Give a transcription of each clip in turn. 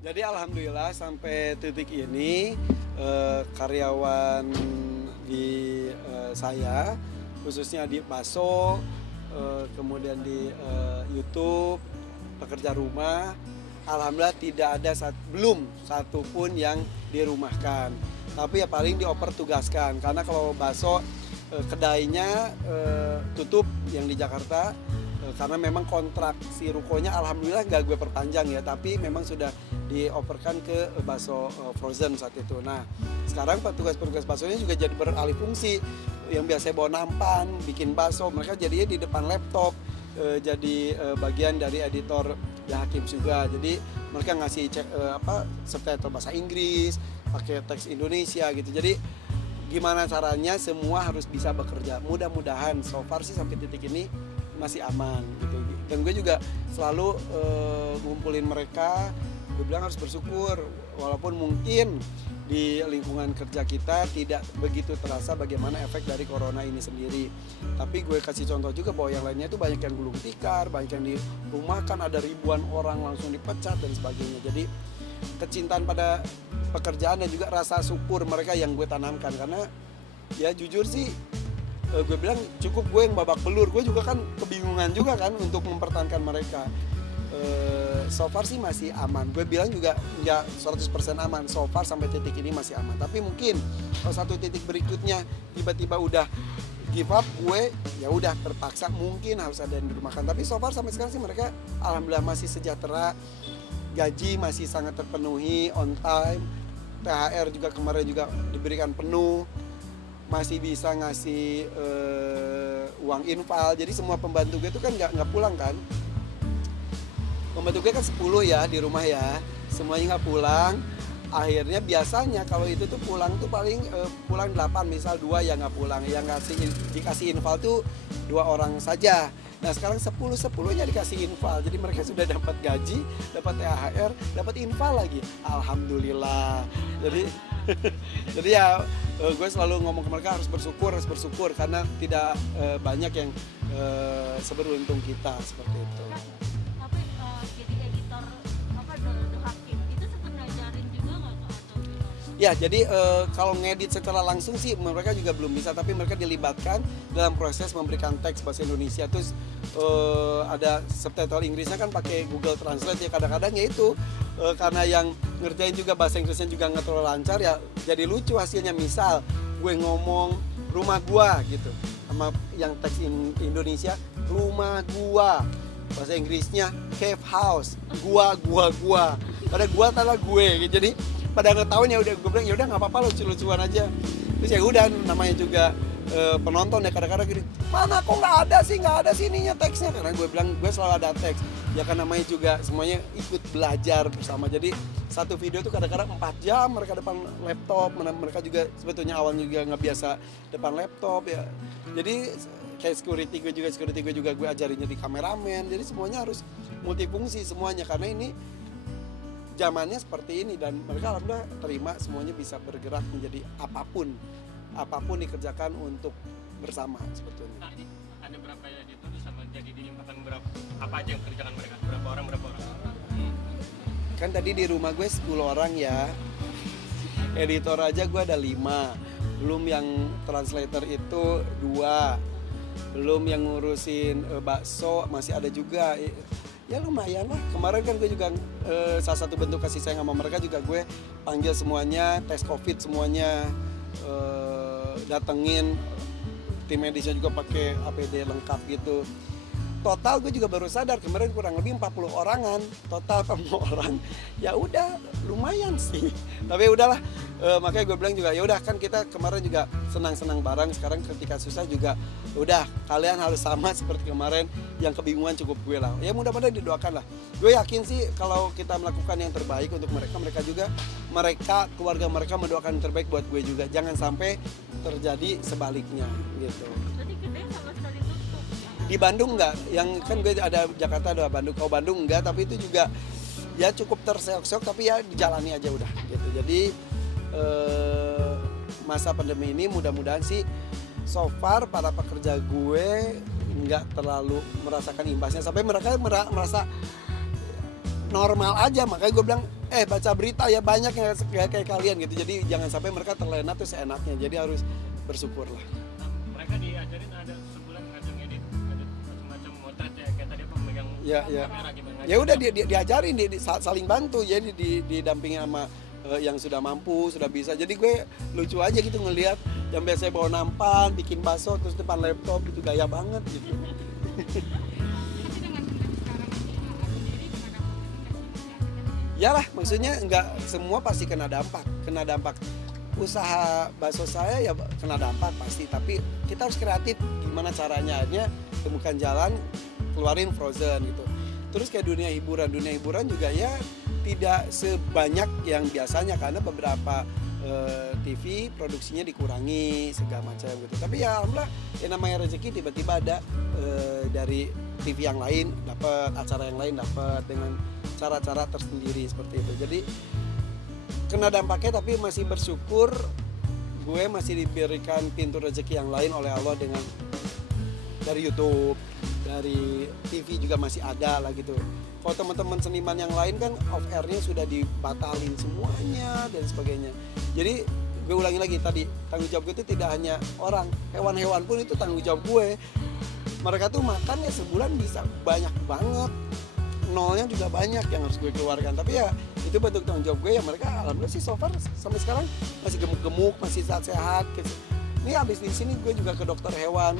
Jadi alhamdulillah sampai titik ini karyawan di saya khususnya di Baso, kemudian di YouTube, pekerja rumah, alhamdulillah tidak ada belum satupun yang dirumahkan. Tapi ya paling dioper tugaskan karena kalau Baso kedainya tutup yang di Jakarta. Karena memang kontrak si rukonya alhamdulillah nggak gue perpanjang ya, tapi memang sudah dioperkan ke Baso Frozen saat itu. Nah sekarang petugas-petugas basonya juga jadi beralih fungsi, yang biasanya bawa nampan bikin baso mereka jadinya di depan laptop, jadi bagian dari editor ya Hakim juga. Jadi mereka ngasih subtitle bahasa Inggris pakai teks Indonesia gitu. Jadi gimana caranya semua harus bisa bekerja. Mudah-mudahan so far sih sampai titik ini masih aman gitu. Dan gue juga selalu ngumpulin mereka, gue bilang harus bersyukur walaupun mungkin di lingkungan kerja kita tidak begitu terasa bagaimana efek dari corona ini sendiri. Tapi gue kasih contoh juga bahwa yang lainnya itu banyak yang gulung tikar, banyak yang dirumahkan, ada ribuan orang langsung dipecat dan sebagainya. Jadi kecintaan pada pekerjaan dan juga rasa syukur mereka yang gue tanamkan, karena ya jujur sih gue bilang cukup gue yang babak belur, gue juga kan kebingungan juga kan untuk mempertahankan mereka. So far sih masih aman, gue bilang juga nggak 100% aman, so far sampai titik ini masih aman. Tapi mungkin kalau satu titik berikutnya tiba-tiba udah give up, gue ya udah terpaksa mungkin harus ada yang dirumahkan. Tapi so far sampai sekarang sih mereka alhamdulillah masih sejahtera, gaji masih sangat terpenuhi on time, THR juga kemarin juga diberikan penuh, masih bisa ngasih uang infal. Jadi semua pembantu gue itu kan nggak pulang kan, pembantu gue kan 10 ya di rumah ya, semuanya nggak pulang. Akhirnya biasanya kalau itu tuh pulang tuh paling pulang 8, misal 2 yang nggak pulang, yang dikasih infal tuh 2 orang saja. Nah sekarang 10-10-nya dikasih infal, jadi mereka sudah dapat gaji, dapat THR, dapat infal lagi, alhamdulillah. Jadi jadi ya gue selalu ngomong ke mereka harus bersyukur karena tidak banyak yang seberuntung kita seperti itu. Tapi jadi editor The Hakim itu sempat ngajarin juga nggak Kak, atau gimana? Ya, jadi kalau ngedit secara langsung sih mereka juga belum bisa, tapi mereka dilibatkan dalam proses memberikan teks bahasa Indonesia. Terus ada subtitle Inggrisnya kan pakai Google Translate ya, kadang-kadang ya itu karena yang ngerjain juga bahasa Inggrisnya juga nggak terlalu lancar ya, jadi lucu hasilnya. Misal gue ngomong rumah gua gitu, sama yang teks Indonesia rumah gua, bahasa Inggrisnya cave house, gua. Pada gua tanah gue gitu. Jadi pada ngetahuin ya udah, gue bilang ya udah nggak apa-apa, lucu-lucuan aja. Terus ya udah, namanya juga penonton ya kadang-kadang gini, mana kok nggak ada sih ininya teksnya, karena gue bilang gue selalu ada teks ya kan, namanya juga semuanya ikut belajar bersama. Jadi satu video tuh kadang-kadang 4 jam mereka depan laptop, mereka juga sebetulnya awalnya juga nggak biasa depan laptop ya. Jadi kayak security gue juga gue ajarinnya di kameramen, jadi semuanya harus multifungsi semuanya karena ini zamannya seperti ini. Dan mereka alhamdulillah terima, semuanya bisa bergerak menjadi apapun dikerjakan untuk bersama sebetulnya. Nah, ada berapa editor sama jadi dilimpahkan berapa, apa aja yang kerjakan mereka, berapa orang? Kan tadi di rumah gue 10 orang ya, editor aja gue ada 5, belum yang translator itu 2, belum yang ngurusin bakso masih ada juga. Ya lumayan lah, kemarin kan gue juga salah satu bentuk kasih sayang sama mereka juga gue panggil semuanya, tes covid semuanya, datengin tim medisnya juga pakai APD lengkap gitu. Total gue juga baru sadar kemarin kurang lebih 40 orangan, total 40 orang. Ya udah lumayan sih. Tapi udahlah, makanya gue bilang juga ya udah, kan kita kemarin juga senang-senang bareng, sekarang ketika susah juga udah kalian harus sama seperti kemarin, yang kebingungan cukup gue lah. Ya mudah-mudahan didoakan lah. Gue yakin sih kalau kita melakukan yang terbaik untuk mereka juga keluarga mereka mendoakan yang terbaik buat gue juga. Jangan sampai terjadi sebaliknya gitu. Berarti kedai sama sekali tutup ya? Di Bandung enggak, yang kan gue ada Jakarta ada Bandung, kalau Bandung enggak, tapi itu juga ya cukup terseok-seok, tapi ya dijalani aja udah gitu. Jadi masa pandemi ini mudah-mudahan sih so far para pekerja gue nggak terlalu merasakan imbasnya, sampai mereka merasa normal aja. Makanya gue bilang baca berita ya banyak yang kayak kalian gitu. Jadi jangan sampai mereka terlena tuh seenaknya. Jadi harus bersyukur lah. Mereka diajarin ada sebulan ngajar ngedit, ada macam-macam motret ya kayak tadi apa megang Ya. kamera gimana. Ya udah diajarin, saling bantu. Jadi didampingi sama yang sudah mampu, sudah bisa. Jadi gue lucu aja gitu ngelihat yang biasanya bawa nampan, bikin bakso terus depan laptop gitu, gaya banget gitu. Tapi dengan kondisi sekarang ini sendiri gimana posisinya? Ya lah, maksudnya nggak semua pasti kena dampak. Usaha bakso saya ya kena dampak pasti, tapi kita harus kreatif gimana caranya. Akhirnya temukan jalan, keluarin Frozen gitu. Terus kayak dunia hiburan juga ya tidak sebanyak yang biasanya karena beberapa TV produksinya dikurangi segala macam gitu. Tapi ya alhamdulillah yang namanya rezeki tiba-tiba ada dari TV yang lain dapat, acara yang lain dapat dengan cara-cara tersendiri seperti itu. Jadi kena dampaknya tapi masih bersyukur gue masih diberikan pintu rezeki yang lain oleh Allah dengan dari YouTube, dari TV juga masih ada lah gitu. Kalau teman-teman seniman yang lain kan off airnya sudah dibatalin semuanya dan sebagainya. Jadi gue ulangi lagi tadi, tanggung jawab gue itu tidak hanya orang, hewan-hewan pun itu tanggung jawab gue. Mereka tuh makan ya sebulan bisa banyak banget, nolnya juga banyak yang harus gue keluarkan. Tapi ya itu bentuk tanggung jawab gue ya, mereka alhamdulillah sih so far sampai sekarang masih gemuk-gemuk, masih sehat-sehat. Ini habis di sini gue juga ke dokter hewan.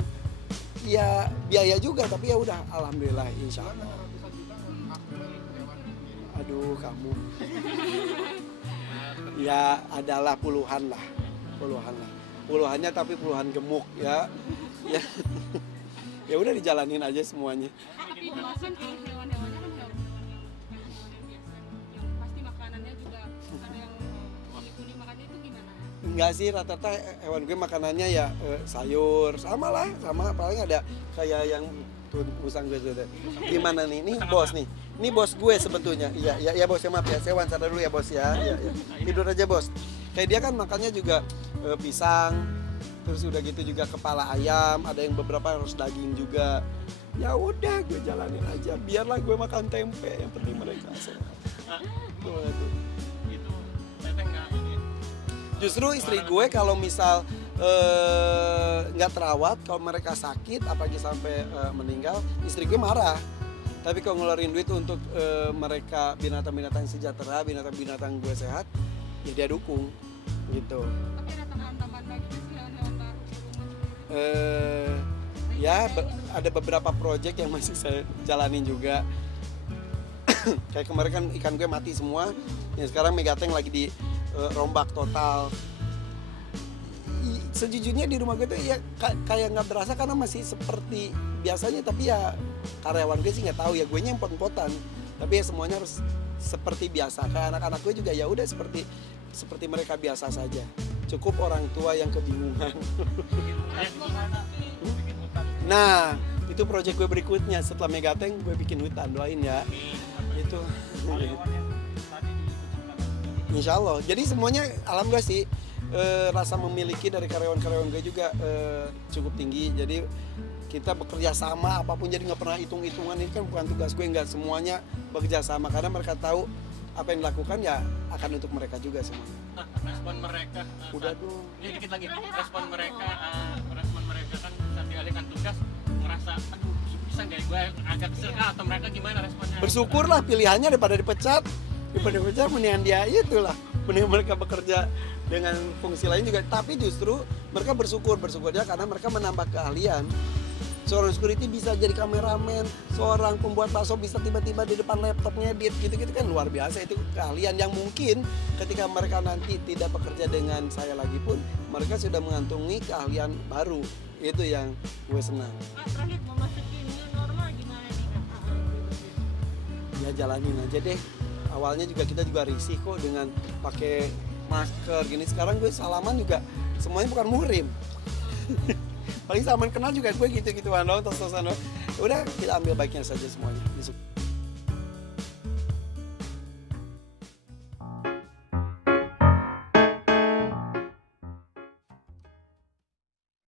Ya biaya juga tapi ya udah alhamdulillah insya Allah. Aduh kamu. Ya adalah puluhan lah. Puluhannya tapi puluhan gemuk ya. Ya. Ya udah dijalanin aja semuanya. Tapi bahkan hewan-hewannya kan hewan-hewan yang biasa, yang pasti makanannya juga ada yang kuning-kuning makannya itu gimana? Enggak sih, rata-rata hewan gue makanannya ya sayur, sama paling ada kayak yang tuh musang gue sudah. Gimana nih? Ini bos nih. Ini bos gue sebetulnya. Iya bos, ya maaf ya. Saya wawancara dulu ya bos ya. Iya. Tidur aja bos. Kayak dia kan makannya juga pisang, terus udah gitu juga kepala ayam, ada yang beberapa harus daging juga. Ya udah gue jalanin aja. Biarlah gue makan tempe, yang penting mereka sehat. Tuh. Itu teteh nggak ini. Justru istri gue kalau misal nggak terawat, kalau mereka sakit apalagi sampai meninggal, istri gue marah. Tapi kalau ngeluarin duit untuk mereka binatang-binatang sejahtera, binatang-binatang gue sehat, ya dia dukung gitu. Tapi ada tambahan-tambahan lagi nggak sih hewan-hewan baru di rumah sendiri? Ya ada beberapa proyek yang masih saya jalanin juga. Kayak kemarin kan ikan gue mati semua, ya sekarang Megatank lagi di rombak total. Sejujurnya di rumah gue tuh ya kayak nggak berasa karena masih seperti biasanya, tapi ya karyawan gue sih nggak tahu ya, gue nya empot-empotan, tapi ya semuanya harus seperti biasa. Kayak anak-anak gue juga ya udah seperti mereka biasa saja. Cukup orang tua yang kebingungan. Nah itu proyek gue berikutnya setelah Megatank, gue bikin hutan, doain ya. Itu Insya Allah. Jadi semuanya alhamdulillah sih rasa memiliki dari karyawan-karyawan gue juga cukup tinggi. Jadi kita bekerja sama apapun, jadi nggak pernah hitung-hitungan. Ini kan bukan tugas gue, nggak semuanya bekerja sama karena mereka tahu apa yang dilakukan ya akan untuk mereka juga semuanya. Respon mereka Udah dong. Ini dikit lagi. Respon mereka kan saat dialihkan tugas ngerasa aduh bisa nggak gue agak kesel kah, atau mereka gimana responnya? Bersyukurlah pilihannya daripada dipecat mendingan dia itulah, mendingan mereka bekerja dengan fungsi lain juga. Tapi justru mereka bersyukurnya karena mereka menambah keahlian. Seorang security bisa jadi kameramen, seorang pembuat bakso bisa tiba-tiba di depan laptop ngedit, gitu-gitu kan luar biasa. Itu keahlian yang mungkin ketika mereka nanti tidak bekerja dengan saya lagi pun mereka sudah mengantungi keahlian baru. Itu yang gue senang. Terakhir memasuki new normal gimana nih Kak? Ya jalanin aja deh. Awalnya juga kita juga risih kok dengan pakai masker gini. Sekarang gue salaman juga semuanya bukan muhrim. Paling salaman kenal juga gue gitu-gituan doang, tos-tosan doang. Udah kita ambil baiknya saja semuanya.